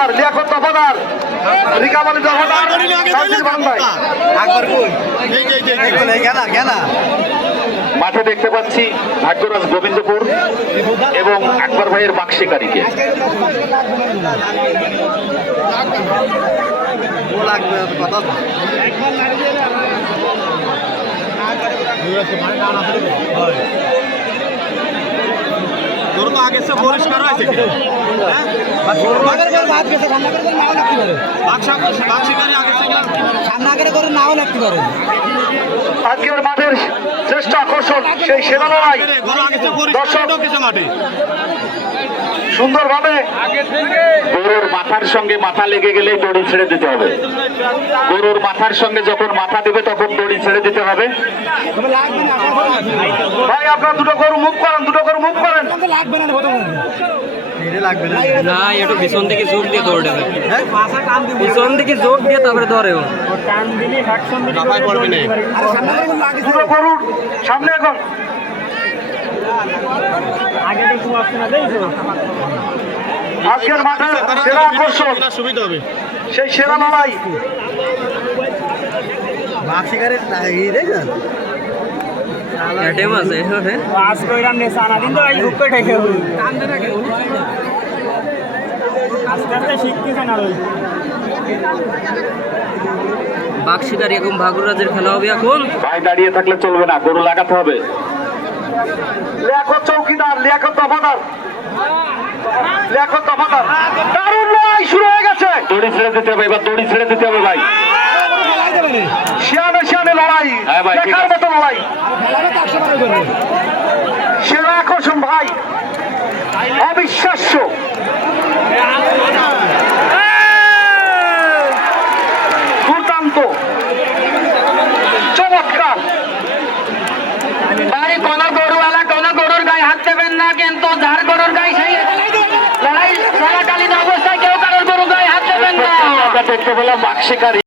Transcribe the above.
দফাদার লিয়াকত দফাদার রিকামালি দফাদার মাঠে দেখতে পাচ্ছি ভাগ্যরাজ গোবিন্দপুর এবং আকবর ভাইয়ের বাক্সিকারীকে কথা তো। গরু তো আগে সে পরিষ্কার আছে রান্নাঘরে করে ভাত খেতে রান্নাঘরে করে আগে করে নাও লাগতে পারে আজকের মাঠের শ্রেষ্ঠ আকর্ষণ সেই সেরা লড়াই মাঠে সুন্দরভাবে গরুর মাথার সঙ্গে মাথা লেগে গেলেই দড়ি ছেড়ে দিতে হবে। গরুর মাথার সঙ্গে যখন মাথা দেবে তখন দড়ি ছেড়ে দিতে হবে। ভাই, আপনার দুটো গরু মুভ করেন, দুটো গরু মুভ করেন। লাগবে না না। একটু পিছন থেকে জোর দিয়ে দৌড়ে হ্যাঁ? পিছন থেকে জোর দিয়ে তারপরে ধরে ও সামনে এখন আজকের মাঠের সেরা আকর্ষণ। সুবিধা হবে। সেই সেরা লড়াই এই এটেম আছে হ্যাঁ বাঘ শিকার এরকম ভাগুরাজের খেলা হবে এখন। ভাই দাঁড়িয়ে থাকলে চলবে না গরু লাগাতে হবে। লিয়াকত চৌকিদার লিয়াকত দফাদার লিয়াকত দফাদার দারুণ লড়াই শুরু হয়ে গেছে। দড়ি ছেড়ে দিতে হবে এবার দড়ি ছেড়ে দিতে হবে ভাই। লড়াই হ্যাঁ দেখার। মতো লড়াই সেরা আকর্ষণ ভাই। অবিশ্বাস্য। দুর্দান্ত। চমৎকার। ভাই কোন গরুওয়ালা কোন গরুর গায়ে হাত দেবেন না কিন্তু যার গরুর গায়ে সেই লড়াই চলাকালীন অবস্থায় কেউ কারোর গরুর গায়ে হাত দেবেন না। দেখতে পেলাম বাক্সিকারী